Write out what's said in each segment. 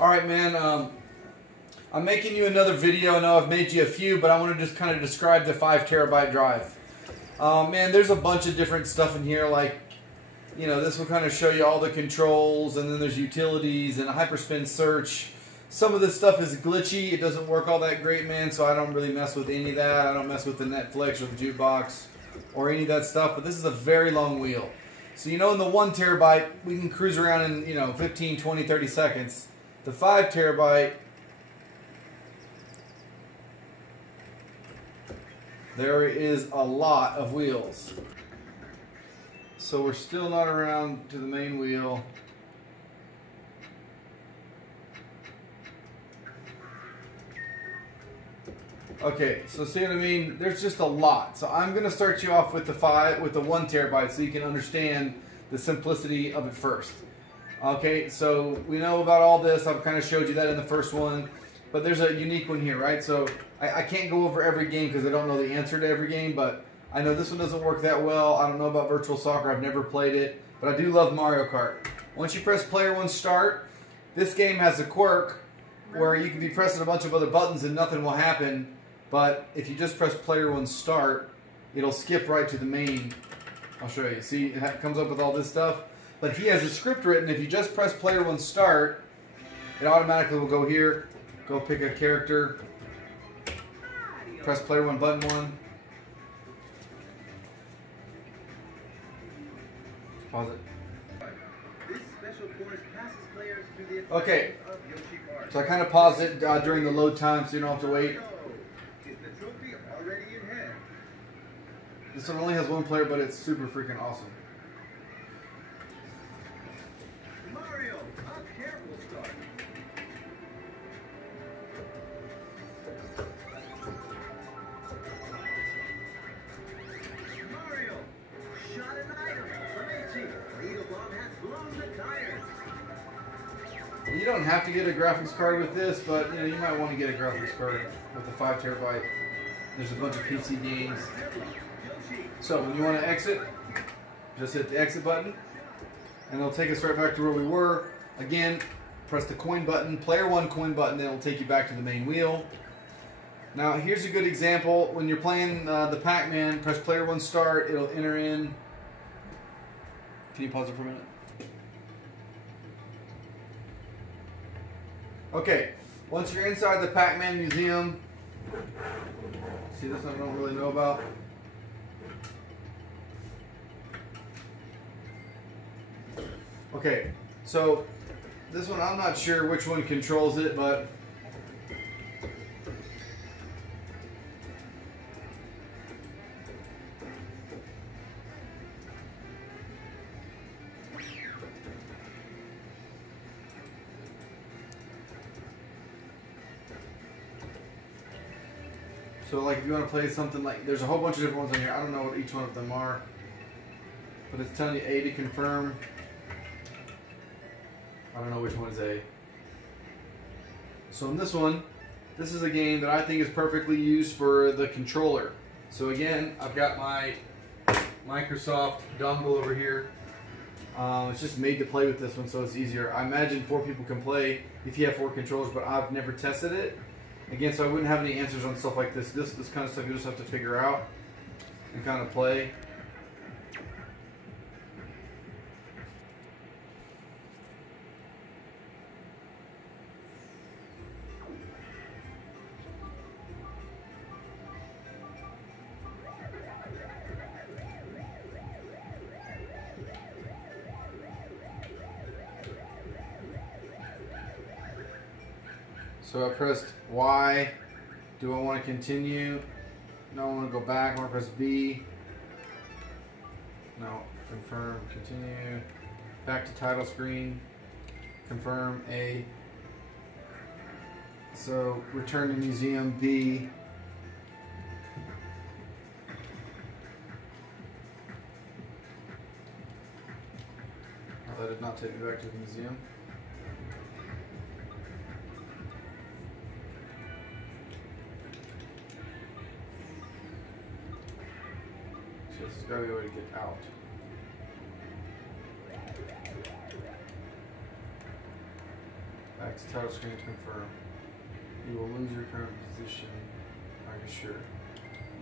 Alright, man, I'm making you another video. I know I've made you a few, but I want to just kind of describe the 5 terabyte drive. Man, there's a bunch of different stuff in here, like, you know, this will kind of show you all the controls, and then there's utilities and a hyperspin search. Some of this stuff is glitchy. It doesn't work all that great, man, so I don't really mess with any of that. I don't mess with the Netflix or the jukebox or any of that stuff, but this is a very long wheel. So, you know, in the 1 terabyte, we can cruise around in, you know, 15, 20, 30 seconds. The 5 terabyte, there is a lot of wheels. So we're still not around to the main wheel. Okay, so see what I mean? There's just a lot. So I'm going to start you off with the 1 terabyte so you can understand the simplicity of it first. Okay, so we know about all this. I've kind of showed you that in the first one. But there's a unique one here, right? So I can't go over every game because I don't know the answer to every game, but I know this one doesn't work that well. I don't know about Virtual Soccer. I've never played it, but I do love Mario Kart. Once you press player 1 start, this game has a quirk where you can be pressing a bunch of other buttons and nothing will happen, but if you just press player 1 start, it'll skip right to the main. I'll show you. See, it comes up with all this stuff. But he has a script written. If you just press player 1 start, it automatically will go here. Go pick a character. Press player 1 button 1. Pause it. Okay. So I kind of paused it during the load time so you don't have to wait. This one only has 1 player, but it's super freaking awesome. You don't have to get a graphics card with this, but you know you might want to get a graphics card with the 5 terabyte. There's a bunch of PC games. So when you want to exit, just hit the exit button, and it'll take us right back to where we were. Again, press the coin button, player 1 coin button, then it'll take you back to the main wheel. Now here's a good example. When you're playing the PacMan, press player 1 start, it'll enter in. Can you pause it for a minute? Okay, once you're inside the PacMan museum, see this one I don't really know about. Okay, so this one I'm not sure which one controls it, but so like if you want to play something like, there's a whole bunch of different ones on here. I don't know what each one of them are, but it's telling you A to confirm. I don't know which one is A. So in this one, this is a game that I think is perfectly used for the controller. So again, I've got my Microsoft dongle over here. It's just made to play with this one, so it's easier. I imagine 4 people can play if you have 4 controllers, but I've never tested it. Again, so I wouldn't have any answers on stuff like this. This kind of stuff you just have to figure out and kind of play. So I pressed Y. Do I want to continue? No, I want to go back. I want to press B. No. Confirm. Continue. Back to title screen. Confirm. A. So return to museum. B. Oh, that did not take me back to the museum. There's got to be a way to get out. Back to title screen to confirm. You will lose your current position. Are you sure?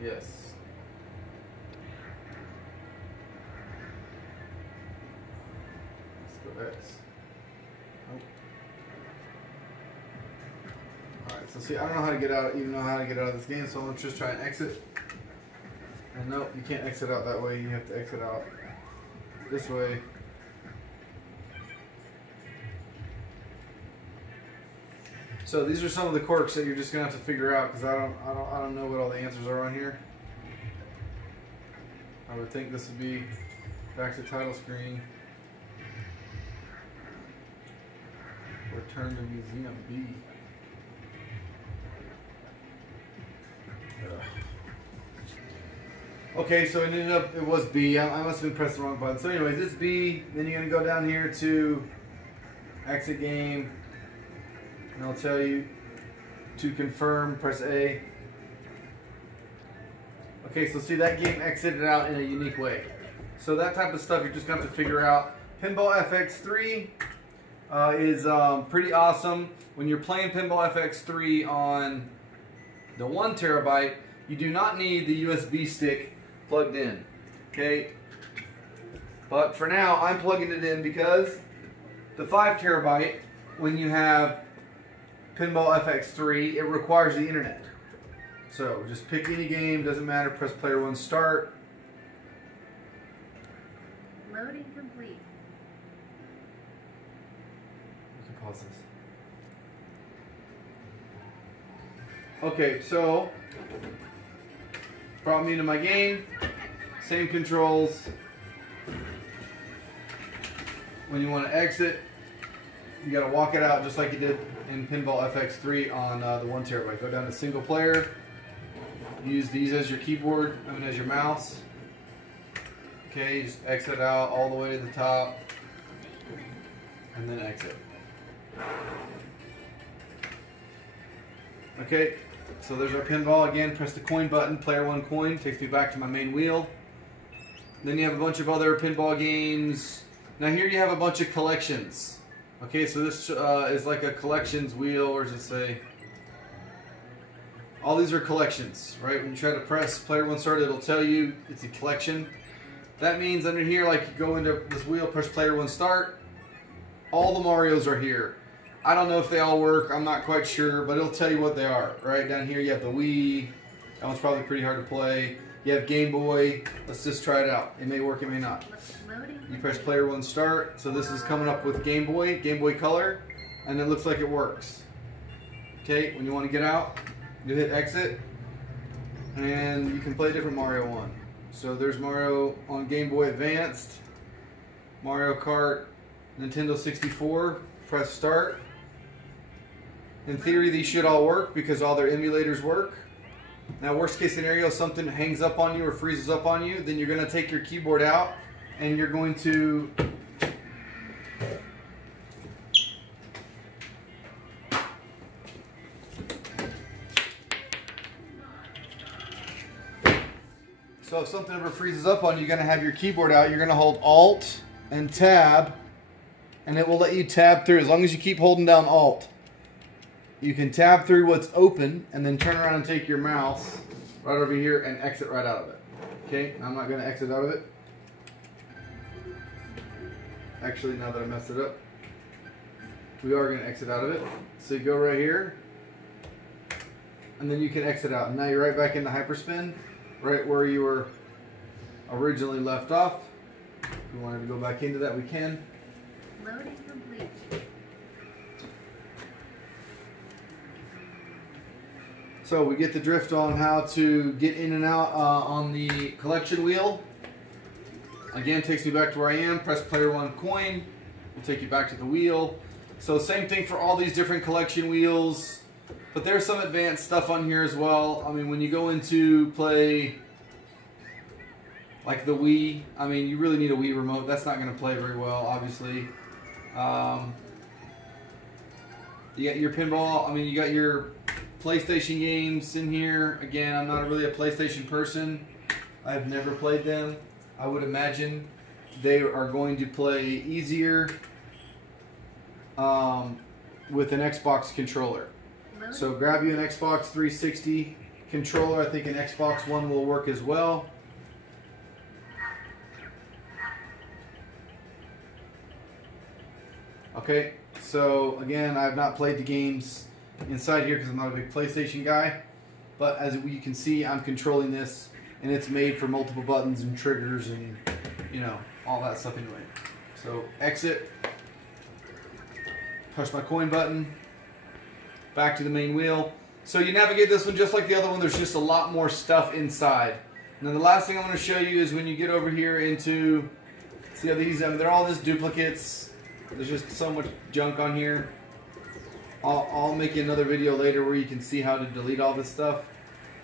Yes. Let's go X. Oh. Alright, so see, I don't know how to get out, even know how to get out of this game, so I'm just try and exit. And nope, you can't exit out that way, you have to exit out this way. So these are some of the quirks that you're just gonna have to figure out, because I don't know what all the answers are on here. I would think this would be back to title screen. Return to Museum B. Ugh. Okay, so it ended up, it was B. I must have been pressing the wrong button. So anyways, it's B. Then you're gonna go down here to exit game. And I'll tell you to confirm, press A. Okay, so see, that game exited out in a unique way. So that type of stuff you're just going to have to figure out. Pinball FX3 is pretty awesome. When you're playing Pinball FX3 on the 1 terabyte, you do not need the USB stick plugged in. Okay? But for now, I'm plugging it in because the 5 terabyte, when you have Pinball FX3, it requires the internet. So just pick any game, doesn't matter, press player 1 start. Loading complete. You can pause this. Okay, so brought me into my game. Same controls. When you want to exit, you got to walk it out just like you did in Pinball FX3 on the 1 terabyte. Go down to single player. Use these as your keyboard, as your mouse. Okay, just exit out all the way to the top, and then exit. Okay, so there's our pinball again. Press the coin button, player 1 coin, takes me back to my main wheel. Then you have a bunch of other pinball games. Now here you have a bunch of collections. Okay, so this is like a collections wheel, or does it say? All these are collections, right? When you try to press player 1 start, it'll tell you it's a collection. That means under here, like you go into this wheel, press player 1 start, all the Marios are here. I don't know if they all work, I'm not quite sure, but it'll tell you what they are. Right down here you have the Wii, that one's probably pretty hard to play. You have Game Boy, let's just try it out. It may work, it may not. You press player 1 start, so this is coming up with Game Boy Color, and it looks like it works. Okay, when you want to get out, you hit exit, and you can play different Mario 1. So there's Mario on Game Boy Advanced, Mario Kart, Nintendo 64, press start. In theory these should all work because all their emulators work. Now worst case scenario, something hangs up on you or freezes up on you, then you're going to take your keyboard out and you're going to so if something ever freezes up on you, you're going to have your keyboard out, you're going to hold Alt and Tab, and it will let you tab through. As long as you keep holding down Alt, you can tab through what's open and then turn around and take your mouse right over here and exit right out of it. Okay, I'm not going to exit out of it. Actually, now that I messed it up, we are going to exit out of it. So you go right here, and then you can exit out. And now you're right back into hyperspin, right where you were originally left off. If we wanted to go back into that, we can. Loading complete. So we get the drift on how to get in and out on the collection wheel. Again, takes me back to where I am. Press player 1 coin. Will take you back to the wheel. So same thing for all these different collection wheels. But there's some advanced stuff on here as well. I mean, when you go into play like the Wii, I mean, you really need a Wii remote. That's not going to play very well, obviously. You got your pinball. I mean, you got your PlayStation games in here. Again, I'm not really a PlayStation person. I've never played them. I would imagine they are going to play easier. with an Xbox controller. So grab you an Xbox 360 controller. I think an Xbox One will work as well. Okay, so again, I have not played the games inside here because I'm not a big PlayStation guy. But as you can see, I'm controlling this, and it's made for multiple buttons and triggers and, you know, all that stuff anyway. So exit, push my coin button, back to the main wheel. So you navigate this one just like the other one. There's just a lot more stuff inside. And then the last thing I'm going to show you is when you get over here into, see how these, I mean, they're all just duplicates. There's just so much junk on here. I'll make you another video later where you can see how to delete all this stuff.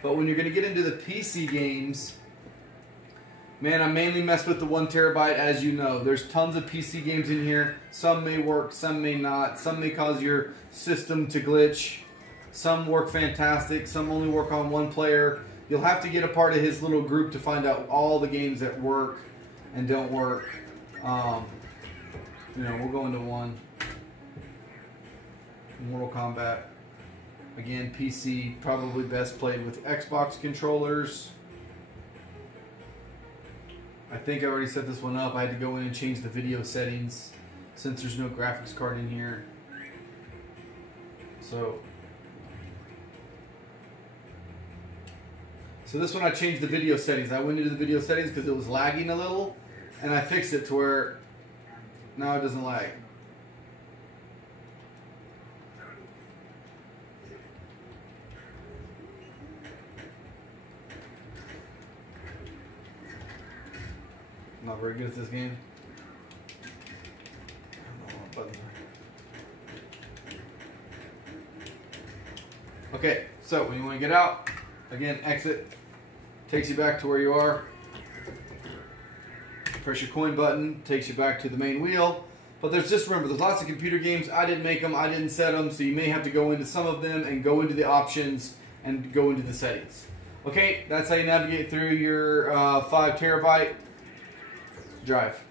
But when you're going to get into the PC games, man, I mainly mess with the 1 terabyte, as you know. There's tons of PC games in here. Some may work, some may not. Some may cause your system to glitch. Some work fantastic. Some only work on one player. You'll have to get a part of his little group to find out all the games that work and don't work. You know, we'll go into one. Mortal Kombat. Again, PC, probably best played with Xbox controllers. I think I already set this one up. I had to go in and change the video settings since there's no graphics card in here. So this one I changed the video settings. I went into the video settings because it was lagging a little, and I fixed it to where now it doesn't lag. I'm not very good at this game. I don't know what buttons are. Okay, so when you want to get out, again, exit. Takes you back to where you are. Press your coin button, takes you back to the main wheel. But there's just, remember, there's lots of computer games. I didn't make them, I didn't set them, so you may have to go into some of them and go into the options and go into the settings. Okay, that's how you navigate through your 5 terabyte drive.